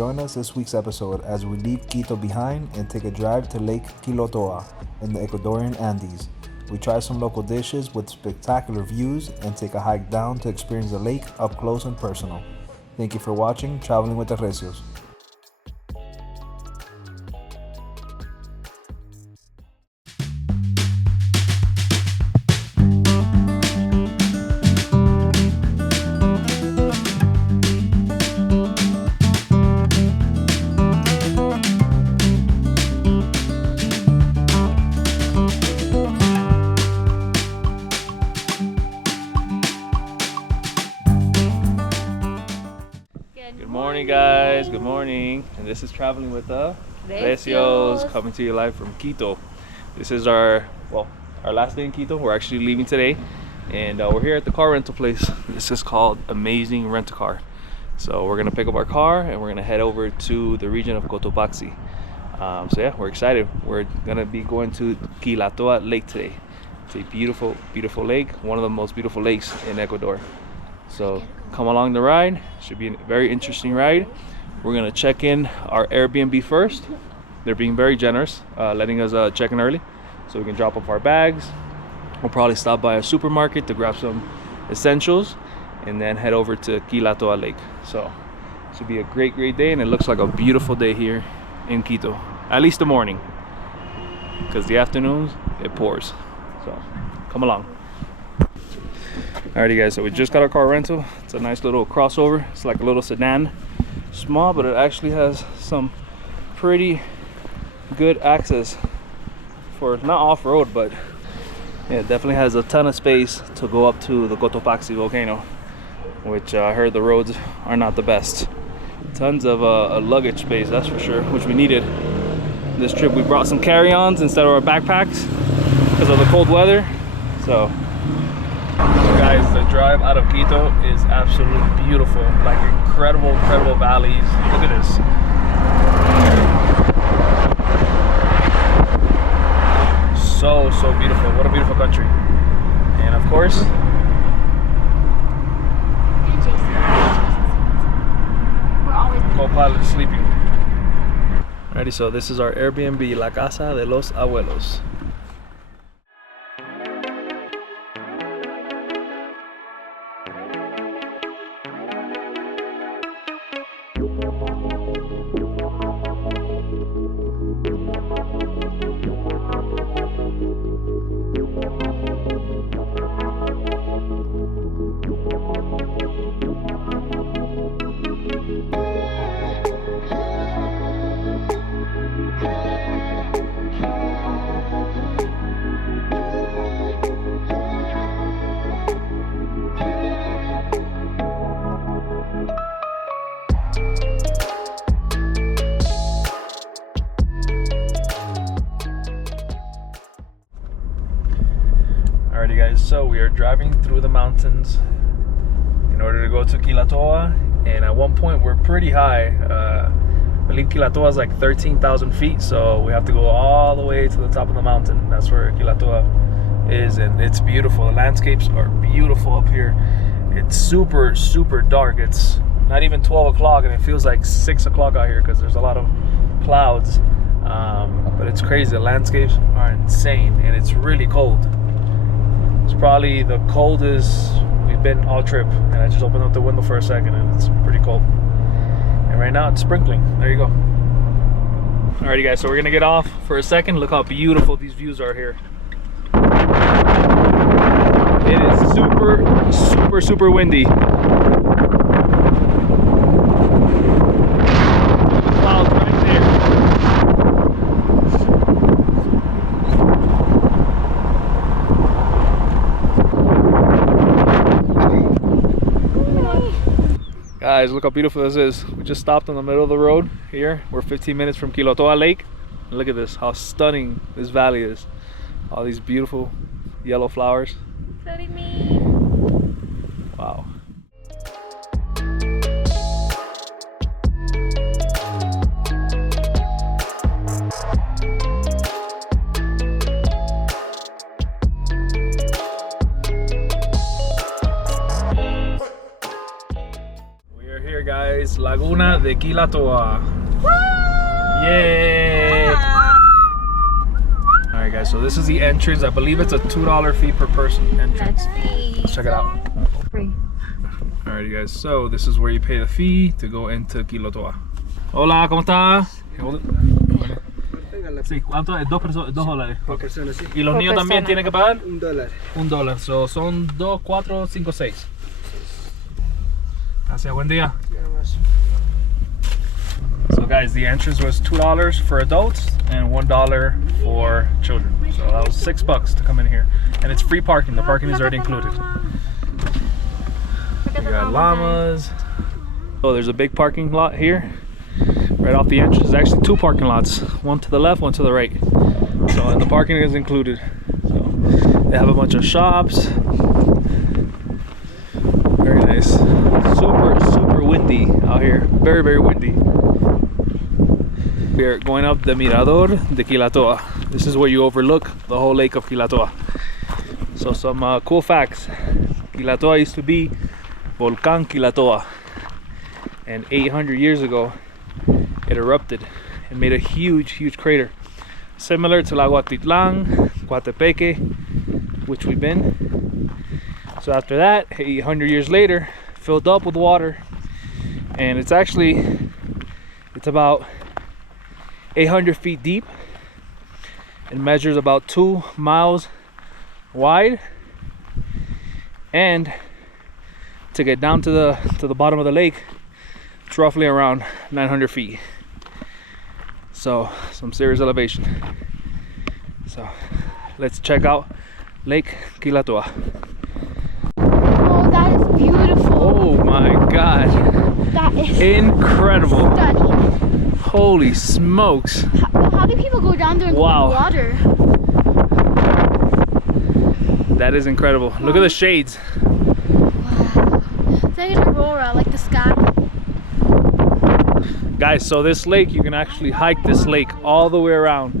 join us this week's episode as we leave Quito behind and take a drive to Lake Quilotoa in the Ecuadorian Andes. We try some local dishes with spectacular views and take a hike down to experience the lake up close and personal. Thank you for watching Traveling with the Recios. Good morning, guys. Good morning. And this is Traveling with the Recios, coming to you live from Quito. This is our last day in Quito. We're actually leaving today, and we're here at the car rental place. This is called Amazing Rent a Car. So we're gonna pick up our car and we're gonna head over to the region of Cotopaxi. So yeah, we're excited. We're gonna be going to Quilotoa Lake today. It's a beautiful, beautiful lake, one of the most beautiful lakes in Ecuador. So come along the ride. Should be a very interesting ride. We're gonna check in our Airbnb first. They're being very generous, letting us check in early so we can drop off our bags. We'll probably stop by a supermarket to grab some essentials and then head over to Quilotoa Lake. So it should be a great day, and it looks like a beautiful day here in Quito, at least the morning, because the afternoons it pours. So come along. Alrighty guys, so we just got our car rental. It's a nice little crossover. It's like a little sedan, small, but it actually has some pretty good access for not off-road, but yeah, it definitely has a ton of space to go up to the Cotopaxi volcano, which I heard the roads are not the best. Tons of luggage space, that's for sure, which we needed. This trip we brought some carry-ons instead of our backpacks because of the cold weather. So guys, the drive out of Quito is absolutely beautiful. Like incredible valleys. Look at this. So beautiful. What a beautiful country. And of course, co-pilot is sleeping. Alrighty, so this is our Airbnb, La Casa de los Abuelos. Alrighty guys, so we are driving through the mountains in order to go to Quilotoa, and at one point we're pretty high. I believe Quilotoa is like 13,000 feet, so we have to go all the way to the top of the mountain. That's where Quilotoa is, and it's beautiful. The landscapes are beautiful up here. It's super dark. It's not even 12 o'clock and it feels like 6 o'clock out here because there's a lot of clouds, but it's crazy. The landscapes are insane, and it's really cold. It's probably the coldest we've been all trip, and I just opened up the window for a second and it's pretty cold. And right now it's sprinkling. There you go. Alrighty guys, so we're gonna get off for a second. Look how beautiful these views are here. It is super windy. The clouds right there. Guys, look how beautiful this is. We just stopped in the middle of the road here. We're 15 minutes from Quilotoa Lake. And look at this, how stunning this valley is. All these beautiful yellow flowers. Including me. Wow. here, guys. Laguna de Quilotoa. Yay! All right, guys. So this is the entrance. I believe it's a $2 fee per person entrance. Let's check it out. Free. All right, you guys. So this is where you pay the fee to go into Quilotoa. Hola, ¿cómo está? Sí, ¿cuánto es? $2. Persona, sí. ¿Y los niños también tienen que pagar? $1. $1. So, son 2, 4, 5, 6. Gracias, buen día. So guys, the entrance was $2 for adults and $1 for children. So that was $6 to come in here. And it's free parking. The parking is already included. We got llamas. Oh, there's a big parking lot here. Right off the entrance. There's actually 2 parking lots. One to the left, one to the right. So, and the parking is included. So they have a bunch of shops. Very nice. Super windy out here. Very windy. We are going up the Mirador de Quilotoa. This is where you overlook the whole lake of Quilotoa. So some cool facts. Quilotoa used to be volcano Quilotoa, and 800 years ago it erupted and made a huge crater, similar to Lago Quilotoa, which we've been. So after that, 800 years later, filled up with water, and it's about 800 feet deep and measures about 2 miles wide. And to get down to the bottom of the lake, it's roughly around 900 feet. So some serious elevation. So let's check out Lake Quilotoa. Oh, that is beautiful. Oh my god. That is incredible. stunning. Holy smokes. How do people go down there and Wow. go in the water? That is incredible. Look at the shades. Wow. It's like an aurora, like the sky. Guys, so this lake, you can actually hike this lake all the way around.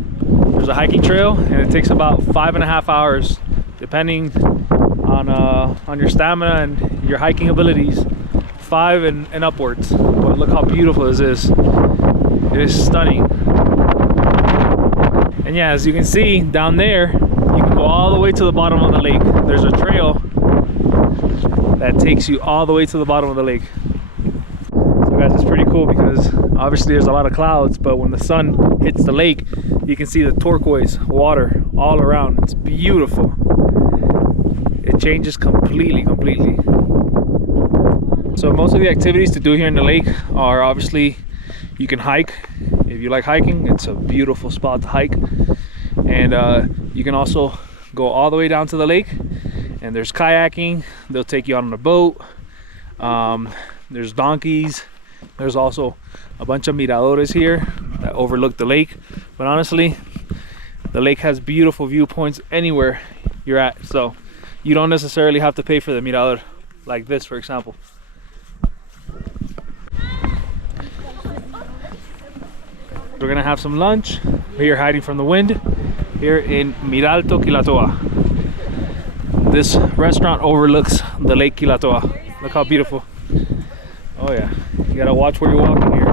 There's a hiking trail, and it takes about 5.5 hours, depending on your stamina and your hiking abilities. 5 and upwards. But look how beautiful this is. It is stunning. And yeah, as you can see down there, you can go all the way to the bottom of the lake. There's a trail that takes you all the way to the bottom of the lake. So guys, it's pretty cool because obviously there's a lot of clouds, but when the sun hits the lake, you can see the turquoise water all around. It's beautiful. It changes completely. So most of the activities to do here in the lake are obviously, you can hike. If you like hiking, it's a beautiful spot to hike. And you can also go all the way down to the lake, and there's kayaking. They'll take you out on a boat. There's donkeys. There's also a bunch of miradores here that overlook the lake. But honestly, the lake has beautiful viewpoints anywhere you're at, so you don't necessarily have to pay for the mirador, like this, for example. We're gonna have some lunch. We are hiding from the wind here in Miralto Quilotoa. This restaurant overlooks the Lake Quilotoa. Look how beautiful. Oh yeah, you gotta watch where you're walking here.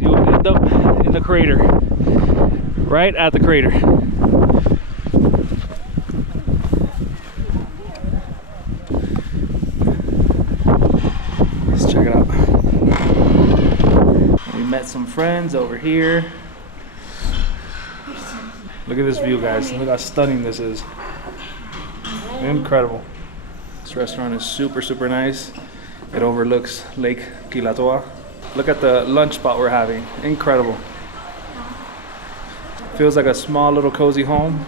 You'll end up in the crater, right at the crater. Let's check it out. We met some friends over here. Look at this view, guys. Look how stunning this is. Incredible. This restaurant is super nice. It overlooks Lake Quilotoa. Look at the lunch spot we're having. Incredible. Feels like a small little cozy home.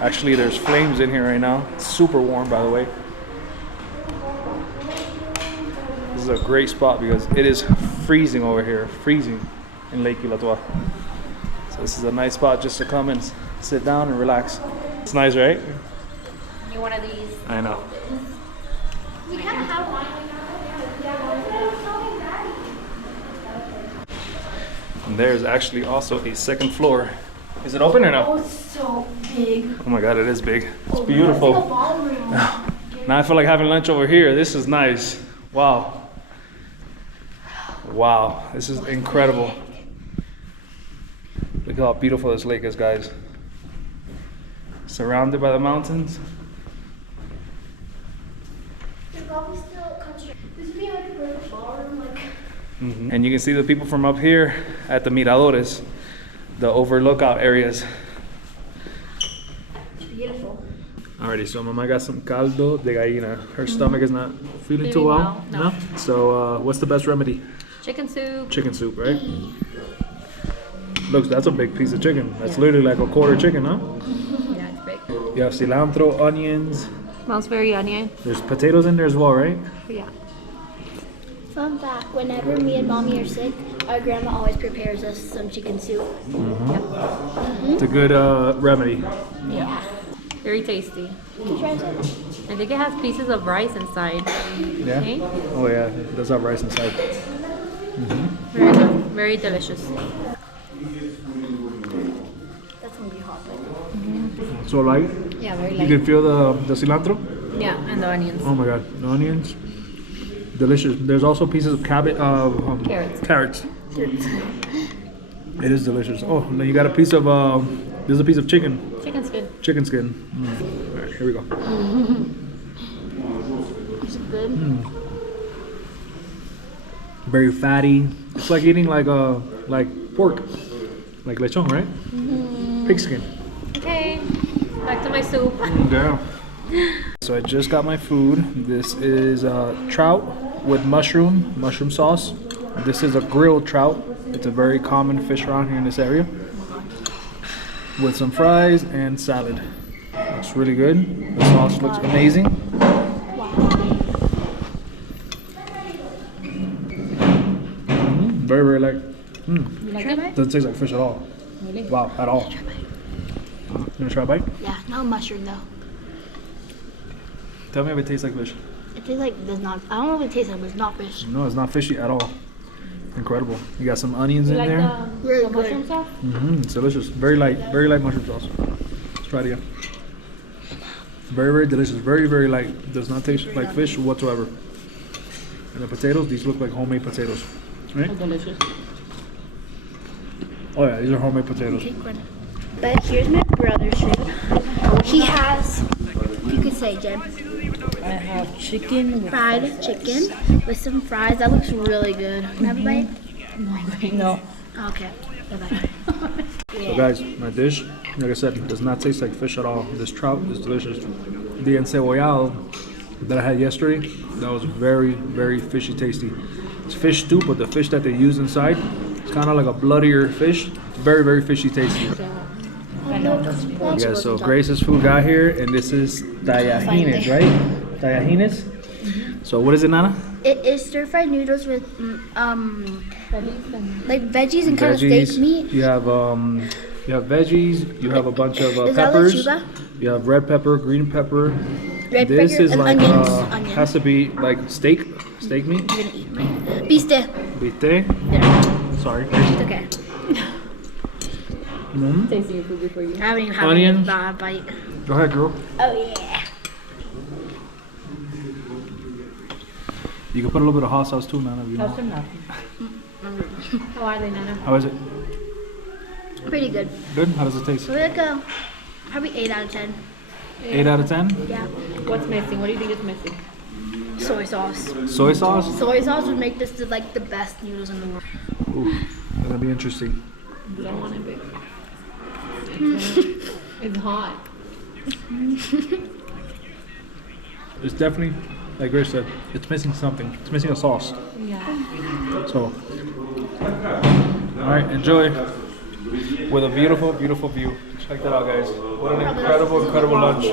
Actually, there's flames in here right now. It's super warm, by the way. This is a great spot because it is freezing over here. Freezing in Lake Quilotoa. So this is a nice spot just to come and sit down and relax. It's nice, right? Need one of these. I know. We kind of have one. And there's actually also a second floor. Is it open or no? Oh, it's so big. Oh my god, it is big. It's beautiful. It's like a ballroom. Now I feel like having lunch over here. This is nice. Wow. Wow, this is incredible. Look how beautiful this lake is, guys. Surrounded by the mountains. And you can see the people from up here at the miradores, the overlookout areas. Beautiful. Alrighty, so Mama got some caldo de gallina. Her stomach is not feeling too well. No. So what's the best remedy? Chicken soup. Chicken soup, right? Look, that's a big piece of chicken. That's literally like a quarter chicken, huh? Yeah, it's big. You have cilantro, onions. Smells very onion. There's potatoes in there as well, right? Yeah. Fun fact, whenever me and mommy are sick, our grandma always prepares us some chicken soup. It's a good remedy. Yeah. Very tasty. Can you try some? I think it has pieces of rice inside. Yeah? Okay. Oh yeah, it does have rice inside. Very good. Very delicious. That's gonna be hot. So light. Yeah, very You light. can feel the cilantro. Yeah, and the onions. Oh my god, the onions. Delicious. There's also pieces of cabbage, carrots. It is delicious. Oh, and then you got a piece of, there's a piece of chicken. Chicken's good. Chicken skin. All right, here we go. Is it good? Very fatty. It's like eating like pork, like lechon, right? Pig skin. Okay. Back to my soup. Yeah. So I just got my food. This is trout with mushroom sauce. This is a grilled trout. It's a very common fish around here in this area. With some fries and salad. Looks really good. The sauce looks amazing. Very, very light. You like it? Doesn't taste like fish at all. Really? Wow, at all. You wanna try a bite? Yeah, no mushroom though. Tell me if it tastes like fish. It tastes like does not. I don't know if it tastes like, but it's not fish. No, it's not fishy at all. Incredible. You got some onions You in like there. the Really mushroom good. sauce? It's delicious. Very light mushroom sauce. Let's try it again. Very, very delicious. Very, very light. Does not taste like fish whatsoever. And the potatoes, these look like homemade potatoes. Right? Delicious. Oh yeah, these are homemade potatoes. But here's my brother's food. He has, if you could say, Jen, I have chicken with fried chicken with some fries. That looks really good. Can I have a bite? no. Okay. Bye-bye. So guys, my dish, like I said, does not taste like fish at all. This trout is delicious. The encebollado that I had yesterday, that was very, very fishy tasty. It's fish stew, but the fish that they use inside, it's kind of like a bloodier fish. Very, very fishy tasty. Yeah, so Grace's food got here, and this is tallarines, right? Tallarines. So what is it, Nana? It is stir-fried noodles with like veggies and kind of steak meat. You have veggies. You have a bunch of Is that peppers. lechuga? You have red pepper, green pepper. Red This pepper is and like onions. has to be like steak meat. You're gonna eat right. Biste. Vite. Yeah. Sorry. It's okay. Tasting your food before you. I haven't even had Onions. a bite. Go ahead, girl. Oh yeah. You can put a little bit of hot sauce too, Nana. If you want. How are they, Nana? How is it? Pretty good. Good. How does it taste? We're like a probably 8 out of 10. 8 out of 10. Yeah. What's missing? What do you think is missing? Soy sauce. Soy sauce. Soy sauce would make this like the best noodles in the world. Ooh, that'll be interesting. You don't want it big. It's hot. It's definitely, like Grace said, it's missing something. It's missing a sauce. Yeah. So, all right, enjoy with a beautiful, beautiful view. Check that out, guys. What an incredible, incredible lunch.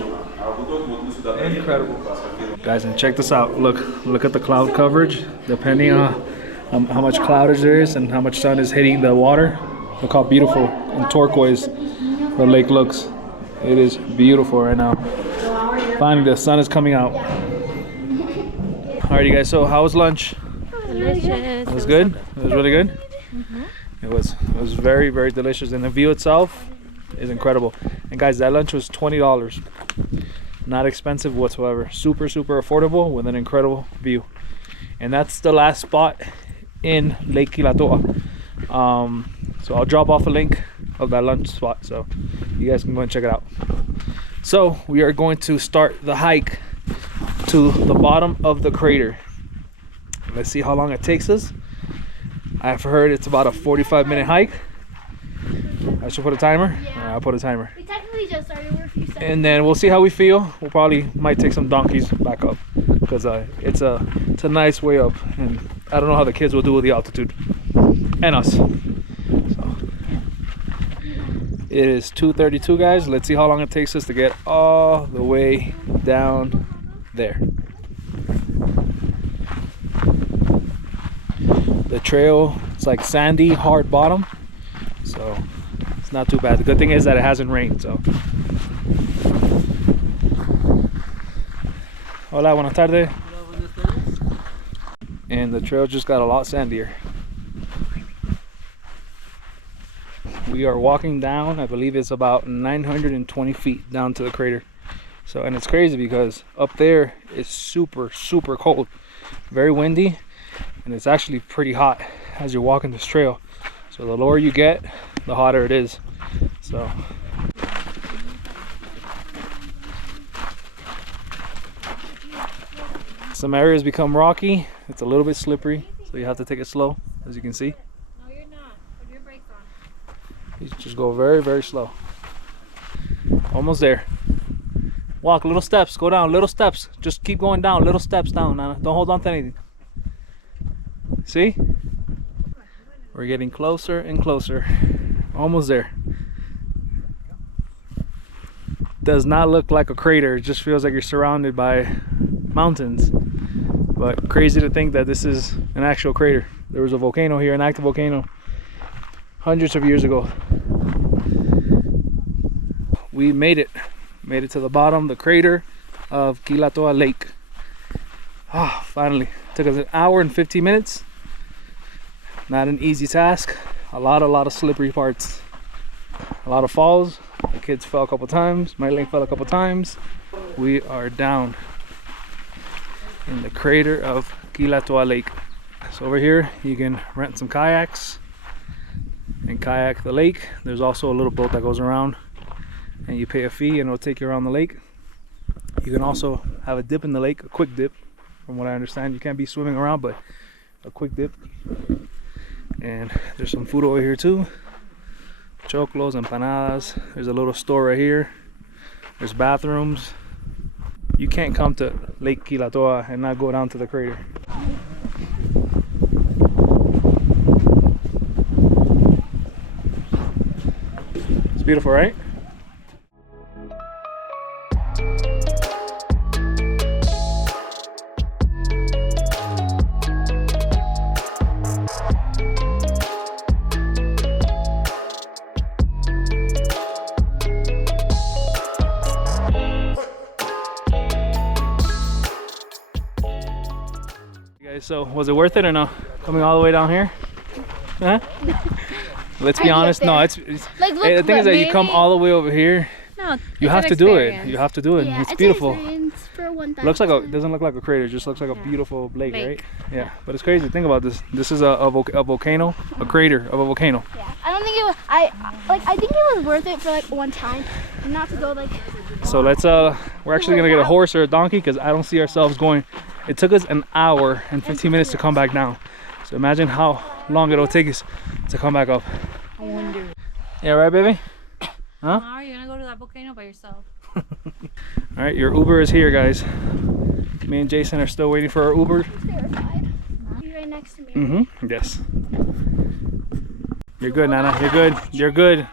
Incredible. Guys, and check this out. Look at the cloud coverage. Depending on how much cloudage there is and how much sun is hitting the water. Look how beautiful and turquoise the lake looks. It is beautiful right now. Finally, the sun is coming out. Alrighty, guys. So, how was lunch? Delicious. It was good. It was really good. It was very, very delicious, and the view itself is incredible. And guys, that lunch was $20. Not expensive whatsoever. Super, super affordable with an incredible view. And that's the last spot in Lake Quilotoa. So I'll drop off a link of that lunch spot so you guys can go and check it out. So we are going to start the hike to the bottom of the crater. Let's see how long it takes us. I've heard it's about a 45-minute hike. I should put a timer. Yeah. I'll put a timer. We technically just started. We're a few seconds. And then we'll see how we feel. We'll probably might take some donkeys back up because it's a nice way up, and I don't know how the kids will do with the altitude and us. So it is 2:32, guys. Let's see how long it takes us to get all the way down there. The trail, it's like sandy, hard bottom, so it's not too bad. The good thing is that it hasn't rained. So hola, buenas tardes. And the trail just got a lot sandier. We are walking down, I believe it's about 920 feet down to the crater. So, and it's crazy because up there it's super cold, very windy, and it's actually pretty hot as you're walking this trail. So the lower you get, the hotter it is. So some areas become rocky. It's a little bit slippery, so you have to take it slow, as you can see. No, you're not. Put your brakes on. You just go very slow. Almost there. Walk little steps, go down little steps. Just keep going down, little steps down, Nana. Don't hold on to anything. See? We're getting closer and closer. Almost there. Does not look like a crater. It just feels like you're surrounded by mountains. But crazy to think that this is an actual crater. There was a volcano here, an active volcano, hundreds of years ago. We made it to the bottom, the crater of Quilotoa Lake. Finally. Took us an hour and 15 minutes. Not an easy task. A lot of slippery parts. A lot of falls. The kids fell a couple times. My leg fell a couple times. We are down in the crater of Quilotoa Lake. So over here you can rent some kayaks and kayak the lake. There's also a little boat that goes around, and you pay a fee and it'll take you around the lake. You can also have a dip in the lake, a quick dip. From what I understand, you can't be swimming around, but a quick dip. And there's some food over here too. Choclos, empanadas. There's a little store right here. There's bathrooms. You can't come to Lake Quilotoa and not go down to the crater. It's beautiful, right? So was it worth it or no? Coming all the way down here? Huh? Let's be honest. No, it's like, look, hey, the thing is that you come all the way over here. No, you have to do it. You have to do it. Yeah, it's beautiful. For one Looks like doesn't look like a crater. It just looks like a beautiful lake, right? Yeah. But it's crazy. Think about this. This is a volcano, a crater of a volcano. Yeah. I don't think it was. I think it was worth it for like one time, not to go like. So let's we're actually gonna get a horse or a donkey because I don't see ourselves going. It took us an hour and 15 minutes to come back down. So imagine how long it'll take us to come back up. I wonder. Yeah, right, baby? Huh? Tomorrow you're gonna go to that volcano by yourself. All right, your Uber is here, guys. Me and Jason are still waiting for our Uber. I'm terrified. You're right next to me. Mm-hmm. Yes. You're good, Nana. You're good. You're good.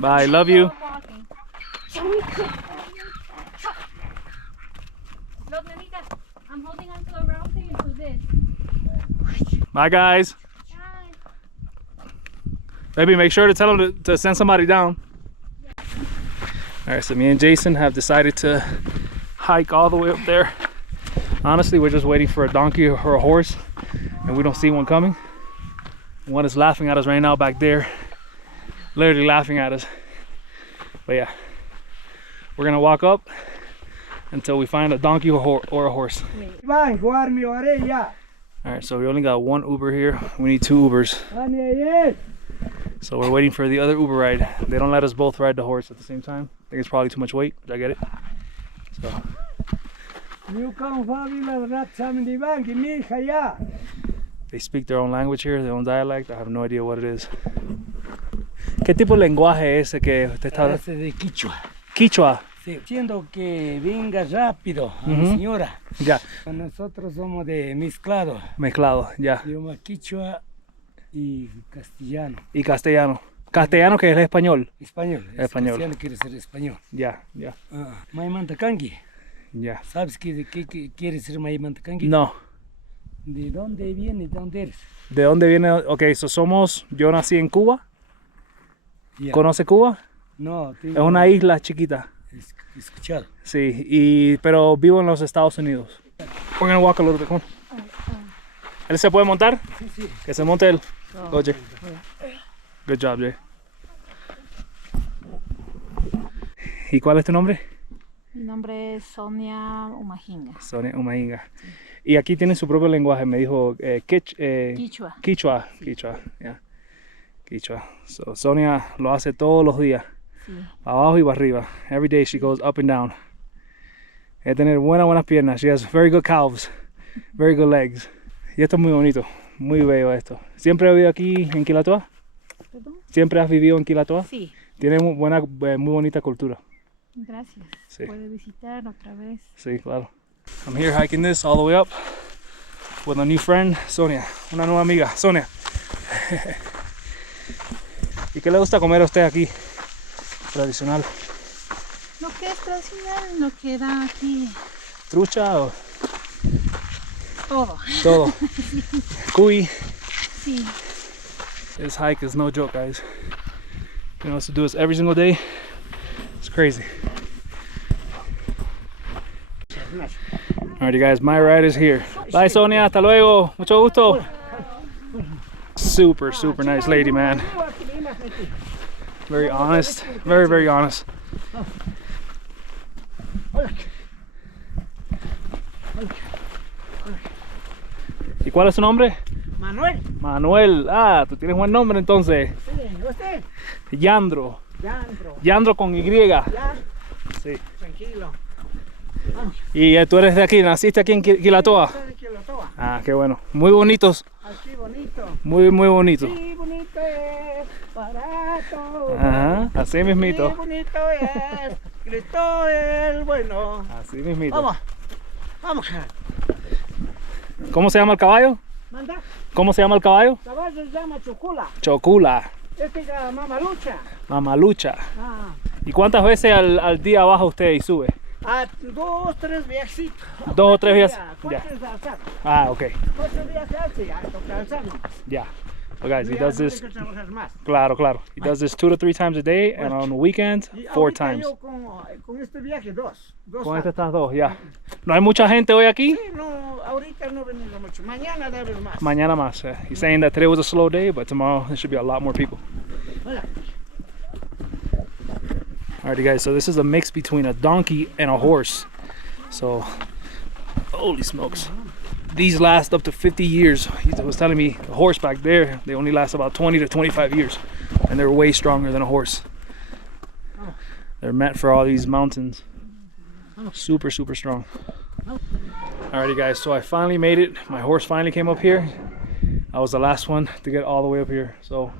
Bye. Love you. Look, Nanita, I'm holding onto the round thing and to this. Bye, guys. Maybe make sure to tell them to send somebody down. All right, so me and Jason have decided to hike all the way up there. Honestly, we're just waiting for a donkey or a horse, and we don't see one coming. One is laughing at us right now back there, literally laughing at us. But yeah, we're gonna walk up until we find a donkey or a horse. All right, so we only got one Uber here. We need 2 Ubers. So we're waiting for the other Uber ride. They don't let us both ride the horse at the same time. I think it's probably too much weight. Did I get it? So. They speak their own language here, their own dialect. I have no idea what it is. ¿Qué tipo de lenguaje es ese que usted está hablando? De Quichua. Quichua. Sí, siendo que venga rápido a mi señora. Ya. Nosotros somos de mezclado. Mezclado, ya. Idioma quichua y castellano. Y castellano. Castellano que es el español. Español. Español. Castellano quiere ser español. Ya, ya. Maimantacanqui. Ya. ¿Sabes qué quiere ser Maimantacanqui? No. ¿De dónde viene? ¿De dónde eres? ¿De dónde viene? Ok, yo nací en Cuba. Yeah. ¿Conoce Cuba? No. Es una isla chiquita. Escuchado. Sí, pero vivo en los Estados Unidos. We're gonna walk a little bit. Come on. ¿Él se puede montar? Sí, sí. Que se monte él. Go, Jay. Good job, Jay. ¿Y cuál es tu nombre? Mi nombre es Sonia Umajinga. Sonia Umainga. Y aquí tienen su propio lenguaje, me dijo Quichua. Quichua, Quichua, yeah. Quichua. So Sonia lo hace todos los días, Sí. abajo y para arriba. Every day she goes up and down. Ella tiene buenas piernas. She has very good calves, very good legs. Y esto es muy bonito, muy bello esto. ¿Siempre has vivido aquí en Quilotoa? ¿Perdón? ¿Siempre has vivido en Quilotoa? Sí. Tiene muy bonita cultura. Gracias. Sí. Puede visitar otra vez. Sí, claro. I'm here hiking this all the way up with a new friend, Sonia. Una nueva amiga, Sonia. ¿Y qué le gusta comer a usted aquí? Tradicional. Lo que es tradicional, lo que da aquí. ¿Trucha o Todo. todo? Cuy. Sí. This hike is no joke, guys. You know, to do this every single day. It's crazy. Alrighty, guys, my ride is here. Bye, Sonia. Hasta luego. Mucho gusto. Super nice lady, man. Very honest. Very honest. ¿Y cuál es su nombre? Manuel. Manuel. Ah, tú tienes buen nombre entonces. Sí, ¿usted? Yandro. Yandro. Yandro con Y. Ya. Sí. Tranquilo. ¿Y tú eres de aquí? ¿Naciste aquí en Quilotoa? Soy de Quilotoa. Ah, qué bueno. Muy bonitos. Aquí bonito. Muy bonitos. Sí, bonito es. Barato. Ajá, así mismito. Sí, bonito es. Cristo el bueno. Así mismito. Vamos. Vamos. ¿Cómo se llama el caballo? Manda. ¿Cómo se llama el caballo? Caballo se llama Chocula. Chocula. Este se llama Mamalucha. Mamalucha. Ah. ¿Y cuántas veces al día baja usted y sube? A 2, 3 viajes. 2 o 3 días. Ya. 4 días alzar. Ah, ok. 4 días alzar, ya toca alzar. Ya. Well, guys, he does this. Hay que trabajar más. Claro. He does this 2 to 3 times a day, and on weekends, Y 4 ahorita times. yo con este viaje, dos Con este saltos. estás 2, ya. ¿No hay mucha gente hoy aquí? Sí, no, ahorita no venido mucho. Mañana debe haber más. Mañana más. He's saying that today was a slow day, but tomorrow there should be a lot more people. Hola. Alrighty, guys, so this is a mix between a donkey and a horse. So, holy smokes. These last up to 50 years. He was telling me the horse back there, they only last about 20 to 25 years. And they're way stronger than a horse. They're meant for all these mountains. Super strong. Alrighty, guys, so I finally made it. My horse finally came up here. I was the last one to get all the way up here. So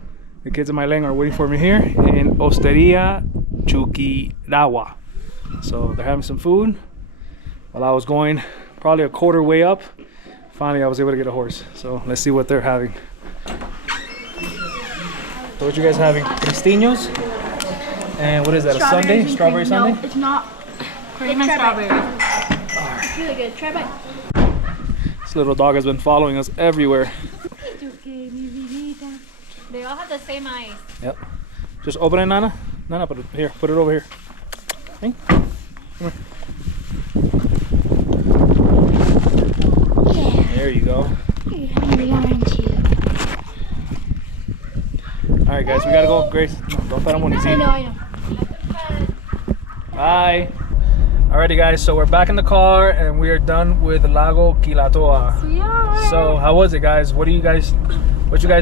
the kids in my lane are waiting for me here in Osteria Chuquirawa. So they're having some food while I was going probably a quarter way up. Finally, I was able to get a horse. So let's see what they're having. So what you guys having? Cristinos? And what is that, a sundae? Strawberry sundae? No, it's not. Cream and strawberry. It's really good. Try back. This little dog has been following us everywhere. They all have the same eyes. Yep. Just open it, Nana. Nana, put it here. Put it over here. Hey, come here. There you go. You're hungry, aren't you? All right, guys, we gotta go. Grace, don't pet him when he's I eating. know. Bye. Alrighty guys, so we're back in the car and we are done with Lago Quilotoa. Yeah. So how was it, guys? What you guys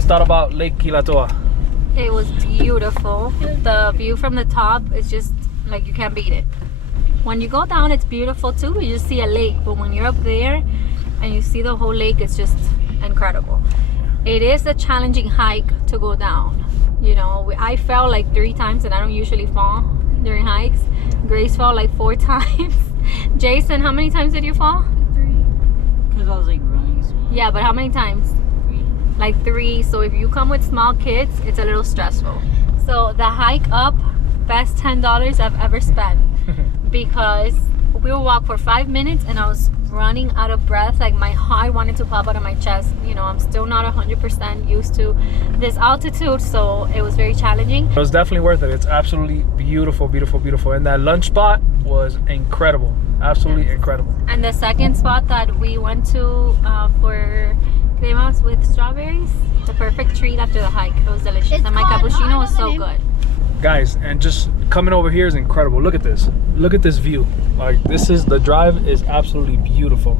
thought about Lake Quilotoa? It was beautiful. The view from the top is just like you can't beat it. When you go down, it's beautiful too. You just see a lake, but when you're up there and you see the whole lake, it's just incredible. It is a challenging hike to go down. You know, I fell like 3 times, and I don't usually fall during hikes. Grace fell like 4 times. Jason, how many times did you fall? 3. Because I was like running small. Yeah, but how many times? 3. Like 3. So if you come with small kids, it's a little stressful. So the hike up, best $10 I've ever spent, because we will walk for 5 minutes and I was running out of breath. Like my heart wanted to pop out of my chest. You know, I'm still not 100% used to this altitude, so it was very challenging. It was definitely worth it. It's absolutely beautiful, beautiful, beautiful. And that lunch spot was incredible. Absolutely incredible. And the second spot that we went to for cremas with strawberries, the perfect treat after the hike. It was delicious. And my cappuccino was so good. Guys, and just coming over here is incredible. Look at this. Look at this view. Like, the drive is absolutely beautiful.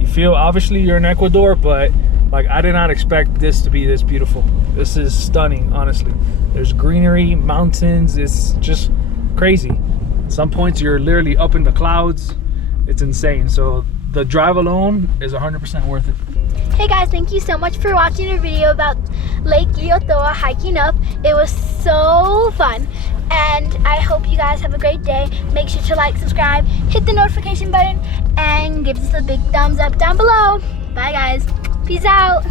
You feel, obviously you're in Ecuador, but like I did not expect this to be this beautiful. This is stunning, honestly. There's greenery, mountains. It's just crazy. At some points you're literally up in the clouds. It's insane. So the drive alone is 100% worth it. Hey guys, thank you so much for watching our video about Lake Quilotoa hiking up. It was so fun, and I hope you guys have a great day. Make sure to like, subscribe, hit the notification button, and give us a big thumbs up down below. Bye guys. Peace out.